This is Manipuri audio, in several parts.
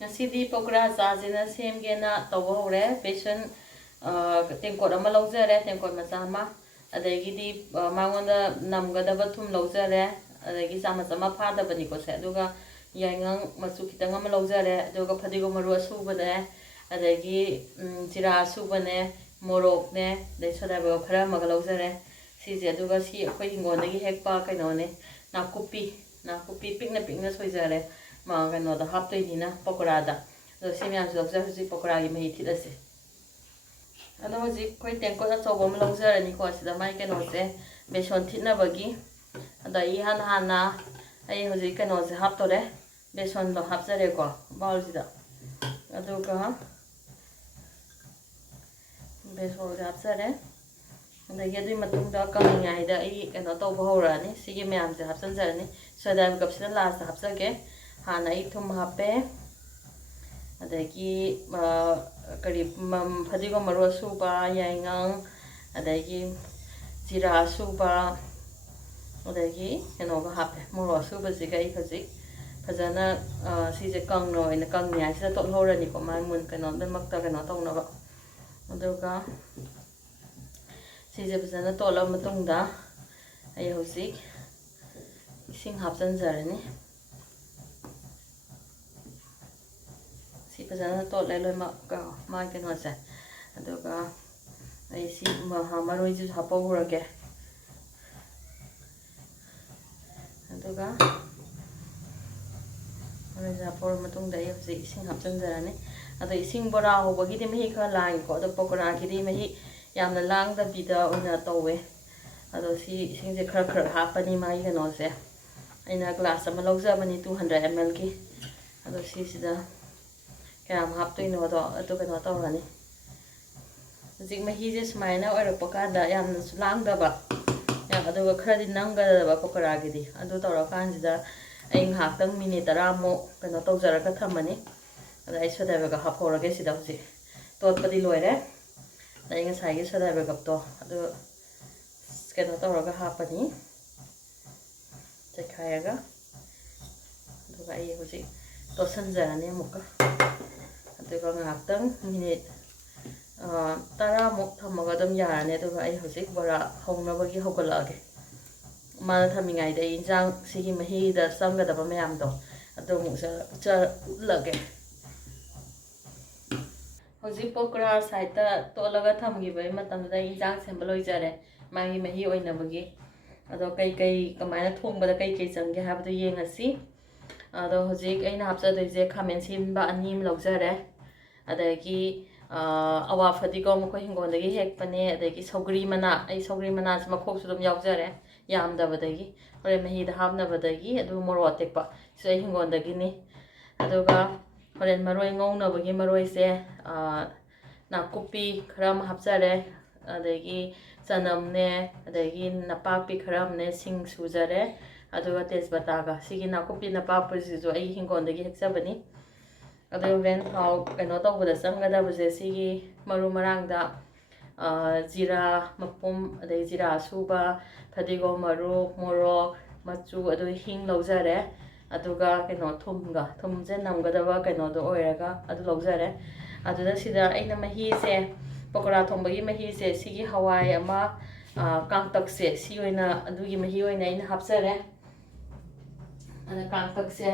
ngasidi pokora chajina semgena tawba hore besan tengkot ama laujare tengkot macha ama adagidi mangonda namgadaba thum laujare adagi chamacha ama phadabani ko se aduga yaingang machu kitang ama laujare aduga phadigo maru asubane adagi jira asubane morok ne dai sodaba khara maga laujare sije aduga si akhoi hingondagi hekpa kainone nakupi pikna pikna soijare ma kainoda haptoinina pokorada do semyam jokja huji pokoragi mehi thidase ado huji koi tengkot achauba ama laujare ko sida mai kainose beson thidnabagi ada I hana ai huji kainose haptore beson do hapjare ko bowl sida aduga beson hapjare adagi adui matungda kangingaida ai kaino tauba horani sigi myamse hapsanjarani soda gapsina last hapsage hana I thum hape adagi kari phadigo maru suba yaingang adagi jira suba adagi enoga hape moro suba siga I khaji fajana sije kangno ina kangnya sida tot horani ko man mun kano bemakta kano tawnaba aduga sije fajana tola matungda ai hojik ising hapjanjarani si fajana tole loima ka ma keno se aduga ai si maroi ju hapawurage aduga maroi ju hapawur matungda ai hojik ising hapjanjarani ado ising bora hobagi di mehi kha lang ko ado pokora gidi mehi yamna lang da bida ona tawe ado si ising je khar hapani mai keno se aina glass ama laujabani 200 ml ki ado si sida kayam haptoino do ado kano tawrani hujik mahi je sumaina oirakpa kanda yamna langdaba yam aduga kharadi nanggadaba pokoragidi adu tawrakansida ai nghaktang minute 10 mo kano tawjaraka thamani ada ai sodabaga haphorage sida hujik totpadi loire dai ngasai gi sodabaga to adu kano tawraga hapani chekhayaga aduga ai hujik tosanjarani amuka aduga ngaktang minute 10 muk thamaga dum yarane aduga ai hojik bora hongnabagi hogalage mana thamingai da injang sigi mahi da samgadaba mayam do adu musa cha lage hojik pokora side tolaga thamgibai matamda injang sembaloi jare magi mahi oinabagi ado kai kamaina thongbada kai changge habdu yengasi ado hojik aina hapjadoije khamen simba anim laujare adagi awa phadigo mako hingondagi hekpane adagi sogri mana ai sogri mana makok sudum yaujare yamdabadagi hore mahi da hapnabadagi adu moro tekpa sai hingondagi ni aduga horen maroi ngaunabagi maroi se nakupi kharam hapjare adagi chanamne adagi napakpi kharamne sing sujare aduga tejbataga sigi nakupi napakpi ju ai hingondagi hekjabani adu ren thau kano tawbada changadabase sigi maru marangda jira mapum adai jira suba phadigo maru morok machu adu hing laujare aduga kano thumje namgadaba kano do oiraga adu laujare aduda sida aina mahi se pokora thongbagi mahi se sigi hawai ama kangtak se si oina adugi mahi oina ina hapjare ana kangtak se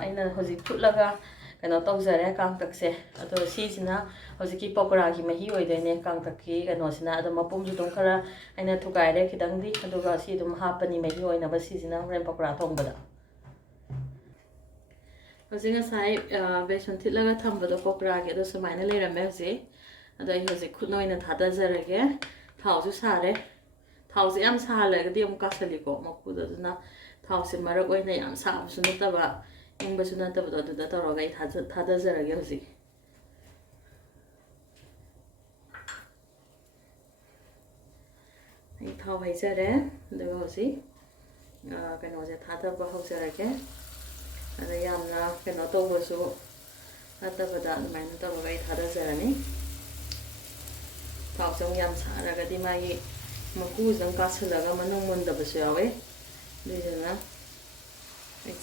aina hojik thutlaga kano tawjare kangtak se ado sisina hojiki pokora gi mahi oidoine kangtak ki kano sina ado mapum ju dum khara aina thugaire khidangdi aduga si dum hapani mahi oina ba sisina horen pokora thongbada hojik ngasai beson thitlaga thambado pokora gi ado sumaina leirame hojik ado ai hojik khutna oina thadajarage thauju sare thause yam sahalagadi am kasaliko makuda aduna thause marak oina yam saabsu nataba ingbasu natabado aduda tawraga ai thadajarage hojik ai thau haijare aduga hojik kainose thadaba haujarage ada yamna kaino tawbasu natabada adumaina tawraga ai thadajarani thauchong yam saragadi magi maku jang kasalaga manung mondabasu yawe dizana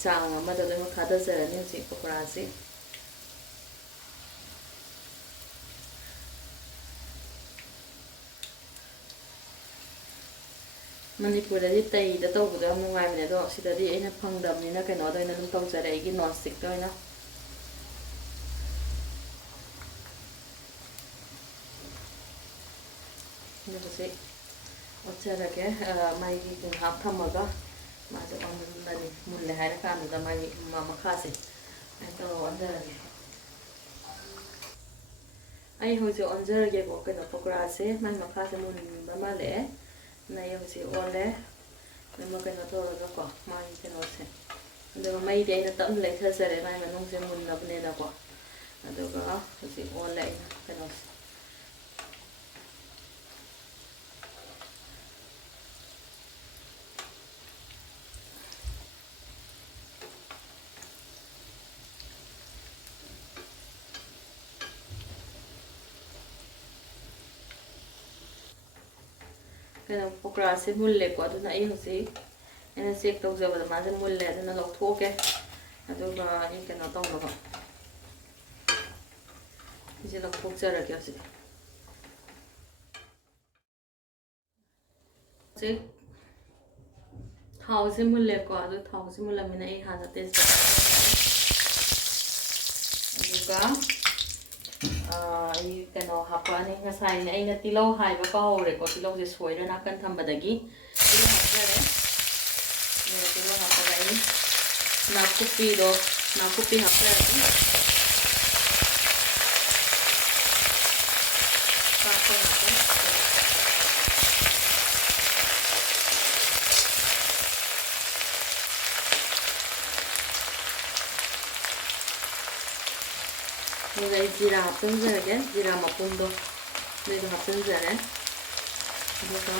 chang amada loima thadajarani hojik pokora si ꯃꯅꯤꯄꯨꯔꯗꯗꯤ ꯇꯩꯗ ꯇꯧꯕꯗꯣ ꯌꯥꯝ ꯅꯨꯡꯉꯥꯏꯕꯅꯦ ꯑꯗꯣ ꯁꯤꯗꯗꯤ ꯑꯩꯅ ꯐꯪꯗꯕꯅꯤꯅ ꯀꯩꯅꯣꯗ ꯑꯣꯏꯅ ꯑꯗꯨꯝ ꯇꯧꯖꯔꯦ ꯑꯩꯒꯤ ꯅꯣꯟ ꯁ꯭ꯇꯤꯛꯇ ꯑꯣꯏꯅ ꯍꯧꯖꯤꯛ ꯑꯣꯠꯆꯔꯒꯦ ꯃꯥꯒꯤ ꯉꯥꯏꯍꯥꯛ ꯊꯝꯃꯒ ꯃꯥꯁꯦ ꯑꯣꯟꯍꯜꯂꯅꯤ ꯃꯨꯜꯂꯦ ꯍꯥꯏꯔ ꯀꯥꯟꯗꯨꯗ ꯃꯥꯒꯤ ꯃꯈꯥꯁꯦ ꯑꯗꯨꯃꯥꯏꯅ ꯇꯧꯔꯒ ꯑꯣꯟꯖꯔꯒꯦ ꯑꯩ ꯍꯧꯖꯤꯛ ꯑꯣꯟꯖꯔꯒꯦꯀꯣ ꯀꯩꯅꯣ ꯄꯀꯣꯔꯥꯁꯦ ꯃꯥꯒꯤ ꯃꯈꯥꯁꯦ ꯃꯨꯟꯕ ꯃꯥꯜꯂꯛꯑꯦ ꯑꯗꯨꯅ ꯑꯩ ꯍꯧꯖꯤꯛ ꯑꯣꯜꯂꯦ ꯑꯗꯨꯒ ꯀꯩꯅꯣ ꯇꯧꯔꯒꯀꯣ ꯃꯥꯒꯤ ꯀꯩꯅꯣꯁꯦ ꯑꯗꯨꯒ ꯃꯩꯗꯤ ꯑꯩꯅ ꯇꯞꯅ ꯂꯩꯊꯖꯔꯦ ꯃꯥꯒꯤ ꯃꯅꯨꯡꯁꯦ ꯃꯨꯟꯅꯕꯅꯦꯅꯀꯣ ꯑꯗꯨꯒ ꯍꯧꯖꯤꯛ ꯑꯣꯜꯂꯦ ꯑꯩꯅ ꯀꯩꯅꯣꯁꯦ ꯀꯩꯅꯣ ꯄꯀꯣꯔꯥꯁꯦ ꯃꯨꯜꯂꯦꯀꯣ ꯑꯗꯨꯅ ꯑꯩ ꯍꯧꯖꯤꯛ ꯑꯩꯅ ꯆꯦꯛ ꯇꯧꯖꯕꯗ ꯃꯥꯁꯦ ꯃꯨꯜꯂꯦ ꯑꯗꯨꯅ ꯂꯧꯊꯣꯛꯑꯒꯦ ꯑꯗꯨꯒ ꯑꯩ ꯀꯩꯅꯣ ꯇꯧꯅꯕ ꯑꯩꯁꯦ ꯂꯧꯊꯣꯛꯆꯔꯒꯦ ꯍꯧꯖꯤꯛ ꯍꯧꯖꯤꯛ ꯊꯥꯎꯁꯦ ꯃꯨꯜꯂꯦꯀꯣ ꯑꯗꯨ ꯊꯥꯎꯁꯦ ꯃꯨꯜꯂꯝꯃꯤꯅ ꯑꯩ ꯍꯥꯟꯅ ꯇꯦꯁꯄꯇꯥ ꯑꯗꯨꯒ ꯑꯩ ꯀꯩꯅꯣ ꯍꯥꯞꯄꯛꯑꯅꯤ ꯉꯁꯥꯏꯅꯦ ꯑꯩꯅ ꯇꯤꯜꯍꯧ ꯍꯥꯏꯕ ꯀꯥꯎꯍꯧꯔꯦꯀꯣ ꯇꯤꯜꯍꯧꯁꯦ ꯁꯣꯏꯔ ꯅꯥꯀꯟ ꯊꯝꯕꯗꯒꯤ ꯇꯤꯜꯍꯧ ꯍꯥꯞꯆꯔꯦ ꯇꯤꯜꯍꯧ ꯍꯥꯞꯄꯒ ꯑꯩ ꯅꯥꯀꯨꯞꯄꯤ ꯍꯥꯞꯆꯔꯅꯤ ꯀꯥꯞꯄ ꯉꯥꯛꯇ ꯑꯗꯨꯒ ꯑꯩ ꯖꯤꯔꯥ ꯍꯥꯞꯆꯤꯟꯖꯔꯒꯦ ꯖꯤꯔꯥ ꯃꯄꯨꯝꯗꯣ ꯑꯗꯨꯏꯗꯣ ꯍꯥꯞꯆꯤꯟꯖꯔꯦ ꯑꯗꯨꯒ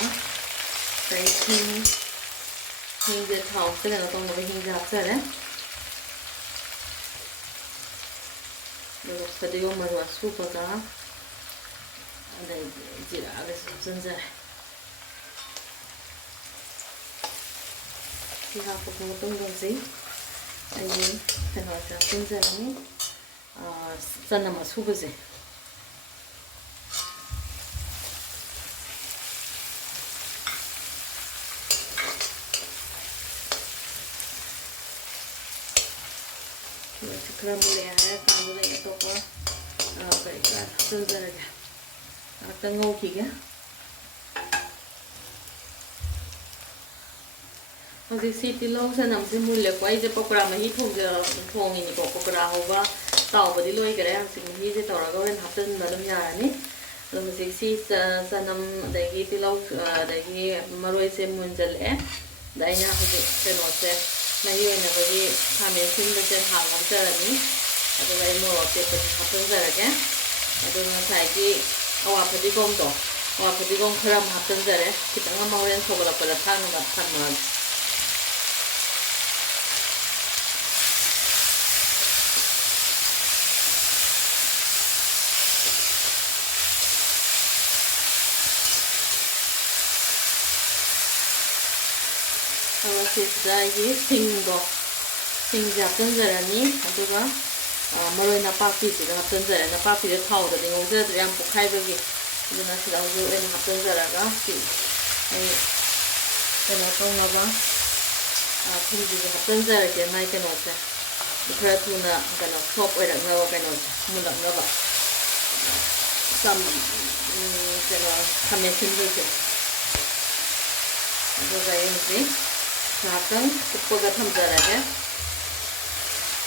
ꯑꯩ ꯍꯤꯡꯁꯦ ꯊꯥꯎꯁꯦ ꯀꯩꯅꯣ ꯇꯧꯅꯕ ꯍꯤꯡꯁꯦ ꯍꯥꯞꯆꯔꯦ ꯑꯗꯨꯒ ꯐꯗꯤꯒꯣꯝ ꯃꯔꯨ ꯑꯁꯨꯕꯒ ꯑꯗꯩꯗꯤ ꯖꯤꯔꯥꯒꯁꯨ ꯍꯥꯞꯆꯤꯟꯖꯔꯦ ꯁꯤ ꯍꯥꯞꯄꯕ ꯃꯇꯨꯡꯗ ꯍꯧꯖꯤꯛ ꯑꯩꯒꯤ ꯀꯩꯅꯣꯁꯦ ꯍꯥꯞꯆꯤꯟꯖꯔꯅꯤ ꯆꯅꯝ ꯑꯁꯨꯕꯁꯦ ꯈꯔ ꯃꯨꯜꯂꯦ ꯍꯥꯏꯔ ꯀꯥꯟꯗꯨꯗ ꯑꯩ ꯑꯇꯣꯞꯄ ꯀꯔꯤ ꯀꯔꯥ ꯍꯥꯞꯆꯤꯟꯖꯔꯒꯦ ꯉꯥꯛꯇꯪ ꯉꯧꯈꯤꯒꯦ ꯍꯧꯖꯤꯛꯁꯤ ꯇꯤꯜꯍꯧ ꯆꯅꯝꯁꯦ ꯃꯨꯜꯂꯦꯀꯣ ꯑꯩꯁꯦ ꯄꯀꯣꯔꯥ ꯃꯍꯤ ꯊꯣꯡꯉꯤꯅꯤꯀꯣ ꯄꯀꯣꯔꯥ ꯍꯧꯕ ꯇꯥꯎꯕꯗꯤ ꯂꯣꯏꯈꯔꯦ ꯍꯧꯖꯤꯛ ꯃꯍꯤꯁꯦ ꯇꯧꯔꯒ ꯍꯣꯔꯦꯟ ꯍꯥꯞꯆꯤꯟꯕ ꯑꯗꯨꯝ ꯌꯥꯔꯅꯤ ꯑꯗꯣ ꯍꯧꯖꯤꯛꯁꯤ ꯆꯅꯝ ꯑꯗꯒꯤ ꯇꯤꯜꯍꯧ ꯑꯗꯒꯤ ꯃꯔꯣꯏꯁꯦ ꯃꯨꯟꯖꯜꯂꯛꯑꯦ ꯑꯗ ꯑꯩꯅ ꯍꯧꯖꯤꯛ ꯀꯩꯅꯣꯁꯦ ꯃꯍꯤ ꯑꯣꯏꯅꯕꯒꯤ ꯈꯥꯃꯦꯟ ꯑꯁꯤꯟꯕꯁꯦ ꯉꯥꯏꯍꯥꯛ ꯉꯧꯖꯔꯅꯤ ꯑꯗꯨꯒ ꯑꯩ ꯃꯣꯔꯣꯛ ꯑꯇꯦꯛꯄꯁꯦ ꯍꯥꯞꯆꯤꯟꯖꯔꯒꯦ ꯑꯗꯨꯒ ꯉꯁꯥꯏꯒꯤ ꯑꯋꯥ ꯐꯗꯤꯒꯣꯝꯗꯣ ꯑꯋꯥ ꯐꯗꯤꯒꯣꯝ ꯈꯔ ꯑꯃ ꯍꯥꯞꯆꯤꯟꯖꯔꯦ ꯈꯤꯇꯪ ꯑꯃ ꯍꯣꯔꯦꯟ ꯁꯧꯒꯠꯂꯛꯄꯗ ꯊꯥꯛꯅꯕ ꯊꯝꯃꯒꯦ ꯁꯤꯗ ꯑꯩꯒꯤ ꯁꯤꯡꯁꯦ ꯍꯥꯞꯆꯤꯟꯖꯔꯅꯤ ꯑꯗꯨꯒ ꯃꯔꯣꯏ ꯅꯄꯥꯛꯄꯤꯁꯤꯒ ꯍꯥꯞꯆꯤꯟꯖꯔꯦ ꯅꯄꯥꯛꯄꯤꯁꯦ ꯊꯥꯎꯗꯗꯤ ꯉꯧꯖꯗ꯭ꯔꯦ ꯌꯥꯝ ꯄꯣꯛꯈꯥꯏꯕꯒꯤ ꯑꯗꯨꯅ ꯁꯤꯗ ꯍꯧꯖꯤꯛ ꯑꯣꯏꯅ ꯍꯥꯞꯆꯤꯟꯖꯔꯒ ꯑꯩ ꯀꯩꯅꯣ ꯇꯧꯅꯕ ꯊꯨꯝꯁꯤꯁꯨ ꯍꯥꯞꯆꯤꯟꯖꯔꯒꯦ ꯃꯥꯏ ꯀꯩꯅꯣꯁꯦ ꯈꯔ ꯊꯨꯅ ꯀꯩꯅꯣ ꯁꯣꯞ ꯑꯣꯏꯔꯛꯅꯕ ꯀꯩꯅꯣꯁꯦ ꯃꯨꯜꯂꯛꯅꯕ ꯀꯩꯅꯣ ꯈꯥꯃꯦꯟ ꯑꯁꯤꯟꯕꯁꯦ ꯑꯗꯨꯒ ꯑꯩ ꯍꯧꯖꯤꯛ ꯉꯥꯏꯍꯥꯛꯇꯪ ꯀꯨꯞꯄꯒ ꯊꯝꯖꯔꯒꯦ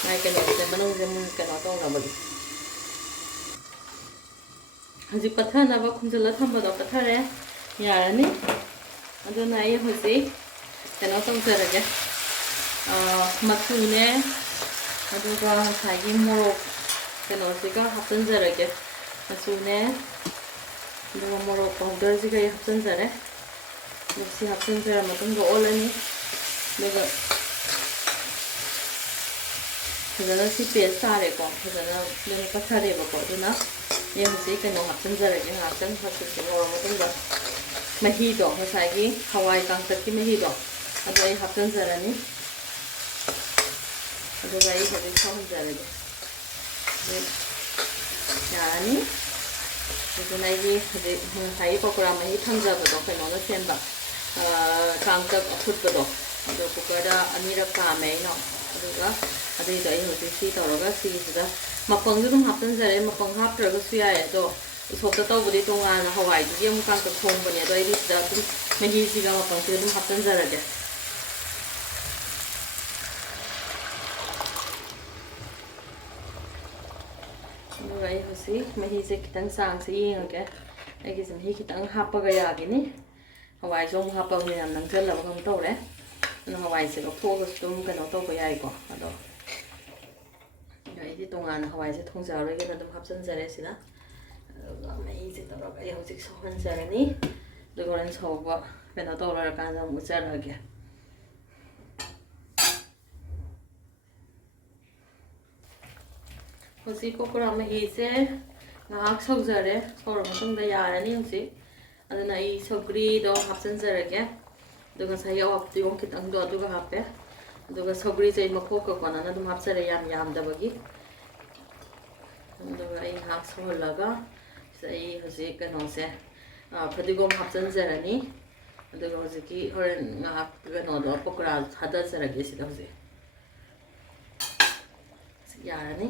ꯃꯥꯏ ꯀꯩꯅꯣꯁꯦ ꯃꯅꯨꯡꯁꯦ ꯀꯩꯅꯣ ꯇꯧꯅꯕꯒꯤ ꯍꯧꯖꯤꯛ ꯄꯠꯊꯅꯕ ꯈꯨꯝꯖꯤꯜꯂ ꯊꯝꯕꯗꯣ ꯄꯠꯊꯔꯦ ꯌꯥꯔꯅꯤ ꯑꯗꯨꯅ ꯑꯩ ꯍꯧꯖꯤꯛ ꯀꯩꯅꯣ ꯇꯧꯖꯔꯒꯦ ꯃꯆꯨꯅꯦ ꯑꯗꯨꯒ ꯉꯁꯥꯏꯒꯤ ꯃꯣꯔꯣꯛ ꯀꯩꯅꯣꯁꯤꯒ ꯍꯥꯞꯆꯤꯟꯖꯔꯒꯦ ꯃꯆꯨꯅꯦ ꯑꯗꯨꯒ ꯃꯣꯔꯣꯛ ꯄꯥꯎꯗꯔꯁꯤꯒ ꯑꯩ ꯍꯥꯞꯆꯤꯟꯖꯔꯦ ꯁꯤ ꯍꯥꯞꯆꯤꯟꯖꯔ ꯃꯇꯨꯡꯗ ꯑꯣꯜꯂꯅꯤ ꯑꯗꯨꯒ ꯐꯖꯅ ꯁꯤ ꯄꯦꯁ ꯇꯥꯔꯦꯀꯣ ꯐꯖꯅ ꯂꯣꯏꯅ ꯄꯠꯊꯔꯦꯕꯀꯣ ꯑꯗꯨꯅ ꯑꯩ ꯍꯧꯖꯤꯛ ꯀꯩꯅꯣ ꯍꯥꯞꯆꯤꯟꯖꯔꯒꯦ ꯉꯥꯏꯍꯥꯛꯇꯪ ꯃꯆꯨꯁꯦ ꯉꯧꯔ ꯃꯇꯨꯡꯗ ꯃꯍꯤꯗꯣ ꯉꯁꯥꯏꯒꯤ ꯍꯋꯥꯏ ꯀꯥꯡꯇꯛꯀꯤ ꯃꯍꯤꯗꯣ ꯑꯗꯨ ꯑꯩ ꯍꯥꯞꯆꯤꯟꯖꯔꯅꯤ ꯑꯗꯨꯒ ꯑꯩ ꯍꯧꯖꯤꯛ ꯁꯧꯍꯟꯖꯔꯒꯦ ꯌꯥꯔꯅꯤ ꯑꯗꯨꯅ ꯑꯩꯒꯤ ꯍꯧꯖꯤꯛ ꯉꯁꯥꯏꯒꯤ ꯄꯀꯣꯔꯥ ꯃꯍꯤ ꯊꯝꯖꯕꯗꯣ ꯀꯩꯅꯣꯅ ꯁꯦꯝꯕ ꯀꯥꯡꯇꯛ ꯑꯐꯨꯠꯄꯗꯣ ꯑꯗꯣ ꯀꯨꯀꯔꯗ ꯑꯅꯤꯔꯛ ꯀꯥꯝꯃꯦ ꯑꯩꯅ ꯑꯗꯨꯒ ꯑꯗꯨꯏꯗꯣ ꯑꯩ ꯍꯧꯖꯤꯛ ꯁꯤ ꯇꯧꯔꯒ ꯁꯤꯒꯤꯁꯤꯗ ꯃꯄꯪꯁꯨ ꯑꯗꯨꯝ ꯍꯥꯞꯆꯤꯟꯖꯔꯦ ꯃꯄꯪ ꯍꯥꯞꯇ꯭ꯔꯒꯁꯨ ꯌꯥꯏ ꯑꯗꯣ ꯎꯁꯣꯞꯇ ꯇꯧꯕꯗꯤ ꯇꯣꯉꯥꯟꯅ ꯍꯋꯥꯏꯗꯨꯒꯤ ꯑꯃꯨꯛ ꯀꯥꯡꯇꯛ ꯊꯣꯡꯕꯅꯦ ꯑꯗꯣ ꯑꯩꯗꯤ ꯁꯤꯗ ꯑꯗꯨꯝ ꯃꯍꯤꯁꯤꯒ ꯃꯄꯪꯁꯤꯒ ꯑꯗꯨꯝ ꯍꯥꯞꯆꯤꯟꯖꯔꯒꯦ ꯑꯗꯨꯒ ꯑꯩ ꯍꯧꯖꯤꯛ ꯃꯍꯤꯁꯦ ꯈꯤꯇꯪ ꯆꯥꯡꯁꯦ ꯌꯦꯡꯉꯒꯦ ꯑꯩꯒꯤꯁꯦ ꯃꯍꯤ ꯈꯤꯇꯪ ꯍꯥꯞꯄꯒ ꯌꯥꯒꯤꯅꯤ ꯍꯋꯥꯏꯁꯨ ꯑꯃꯨꯛ ꯍꯥꯞꯄꯒ ꯌꯥꯝ ꯅꯪꯁꯤꯜꯂꯕ ꯀꯩꯅꯣ ꯇꯧꯔꯦ ꯑꯗꯨꯅ ꯍꯋꯥꯏꯁꯦ ꯂꯧꯊꯣꯛꯑꯒꯁꯨ ꯑꯗꯨꯝ ꯀꯩꯅꯣ ꯇꯧꯕ ꯌꯥꯏꯀꯣ ꯑꯗꯣ ꯑꯩꯗꯤ ꯇꯣꯉꯥꯟꯅ ꯍꯋꯥꯏꯁꯦ ꯊꯣꯡꯖꯔꯣꯏꯒꯦꯅ ꯑꯗꯨꯝ ꯍꯥꯞꯆꯤꯟꯖꯔꯦ ꯁꯤꯗ ꯑꯗꯨꯒ ꯃꯍꯤꯁꯦ ꯇꯧꯔꯒ ꯑꯩ ꯍꯧꯖꯤꯛ ꯁꯧꯍꯟꯖꯔꯅꯤ ꯑꯗꯨꯒ ꯍꯣꯔꯦꯟ ꯁꯧꯕ ꯀꯩꯅꯣ ꯇꯧꯔꯀꯥꯟꯗ ꯑꯃꯨꯛ ꯎꯠꯆꯔꯛꯑꯒꯦ ꯍꯧꯖꯤꯛ ꯄꯀꯣꯔꯥ ꯃꯍꯤꯁꯦ ꯉꯥꯏꯍꯥꯛ ꯁꯧꯖꯔꯦ ꯁꯧꯔ ꯃꯇꯨꯡꯗ ꯌꯥꯔꯅꯤ ꯍꯧꯖꯤꯛ ꯑꯗꯨꯅ ꯑꯩ ꯁꯧꯒ꯭ꯔꯤꯗꯣ ꯍꯥꯞꯆꯤꯟꯖꯔꯒꯦ ꯑꯗꯨꯒ ꯉꯁꯥꯏ ꯑꯋꯥꯞꯇꯨꯌꯣꯡ ꯈꯤꯇꯪꯗꯣ ꯑꯗꯨꯒ ꯍꯥꯞꯄꯦ ꯑꯗꯨꯒ ꯁꯧꯒ꯭ꯔꯤꯁꯦ ꯑꯩ ꯃꯈꯣꯛꯀ ꯀꯣꯟꯅꯅ ꯑꯗꯨꯝ ꯍꯥꯞꯆꯔꯦ ꯌꯥꯝ ꯌꯥꯝꯗꯕꯒꯤ ꯑꯗꯨꯒ ꯑꯩ ꯉꯥꯏꯍꯥꯛ ꯁꯧꯍꯜꯂꯒ ꯁꯤꯗ ꯑꯩ ꯍꯧꯖꯤꯛ ꯀꯩꯅꯣꯁꯦ ꯐꯗꯤꯒꯣꯝ ꯍꯥꯞꯆꯤꯟꯖꯔꯅꯤ ꯑꯗꯨꯒ ꯍꯧꯖꯤꯛꯀꯤ ꯍꯣꯔꯦꯟ ꯉꯥꯏꯍꯥꯛ ꯀꯩꯅꯣꯗꯣ ꯄꯀꯣꯔꯥ ꯊꯥꯗꯖꯔꯒꯦ ꯁꯤꯗ ꯍꯧꯖꯤꯛ ꯌꯥꯔꯅꯤ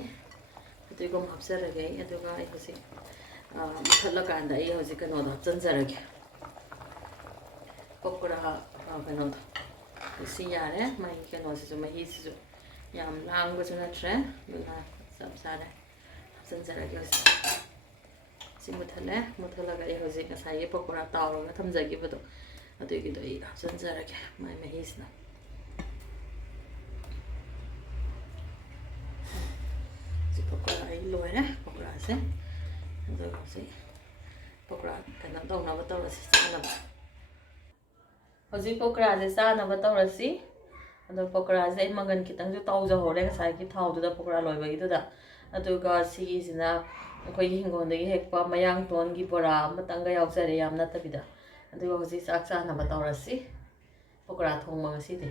ꯐꯗꯤꯒꯣꯝ ꯍꯥꯞꯆꯔꯒꯦ ꯑꯩ ꯑꯗꯨꯒ ꯑꯩ ꯍꯧꯖꯤꯛ ꯃꯨꯊꯠꯂꯀꯥꯟꯗ ꯑꯩ ꯍꯧꯖꯤꯛ ꯀꯩꯅꯣꯗꯣ ꯍꯥꯞꯆꯤꯟꯖꯔꯒꯦ ꯄꯀꯣꯔꯥ ꯀꯩꯅꯣꯗꯣ ꯁꯤ ꯌꯥꯔꯦ ꯃꯥꯒꯤ ꯀꯩꯅꯣꯁꯤꯁꯨ ꯃꯍꯤꯁꯤꯁꯨ ꯌꯥꯝ ꯂꯥꯡꯕꯁꯨ ꯅꯠꯇ꯭ꯔꯦ ꯑꯗꯨꯅ ꯆꯞ ꯆꯥꯔꯦ ꯍꯥꯞꯆꯤꯟꯖꯔꯒꯦ ꯍꯧꯖꯤꯛ ꯁꯤ ꯃꯨꯊꯠꯂꯦ ꯃꯨꯊꯠꯂꯒ ꯑꯩ ꯍꯧꯖꯤꯛ ꯉꯁꯥꯏꯒꯤ ꯄꯀꯣꯔꯥ ꯇꯥꯎꯔꯒ ꯊꯝꯖꯈꯤꯕꯗꯣ ꯑꯗꯨꯒꯤꯗꯣ ꯑꯩ ꯍꯥꯞꯆꯤꯟꯖꯔꯒꯦ ꯃꯥꯏ ꯃꯍꯤꯁꯤꯅ ꯍꯧꯖꯤꯛ ꯄꯀꯣꯔꯥ ꯑꯩ ꯂꯣꯏꯔꯦ ꯄꯀꯣꯔꯥꯁꯦ ꯑꯗꯨꯒ ꯍꯧꯖꯤꯛ ꯄꯀꯣꯔꯥ ꯀꯩꯅꯣ ꯇꯧꯅꯕ ꯇꯧꯔꯁꯤ ꯆꯥꯅꯕ ꯍꯧꯖꯤꯛ ꯄꯀꯣꯔꯥꯁꯦ ꯆꯥꯅꯕ ꯇꯧꯔꯁꯤ ꯑꯗꯣ ꯄꯀꯣꯔꯥꯁꯦ ꯑꯩ ꯃꯪꯒꯟ ꯈꯤꯇꯪꯁꯨ ꯇꯥꯎꯖꯍꯧꯔꯦ ꯉꯁꯥꯏꯒꯤ ꯊꯥꯎꯗꯨꯗ ꯄꯀꯣꯔꯥ ꯂꯣꯏꯕꯒꯤꯗꯨꯗ ꯑꯗꯨꯒ ꯁꯤꯒꯤꯁꯤꯅ ꯑꯩꯈꯣꯏꯒꯤ ꯍꯤꯡꯒꯣꯜꯗꯒꯤ ꯍꯦꯛꯄ ꯃꯌꯥꯡꯇꯣꯟꯒꯤ ꯕꯣꯔꯥ ꯑꯃꯇꯪꯒ ꯌꯥꯎꯖꯔꯦ ꯌꯥꯝ ꯅꯠꯇꯕꯤꯗ ꯑꯗꯨꯒ ꯍꯧꯖꯤꯛ ꯆꯥꯛ ꯆꯥꯅꯕ ꯇꯧꯔꯁꯤ ꯄꯀꯣꯔꯥ ꯊꯣꯡꯕ ꯉꯁꯤꯗꯤ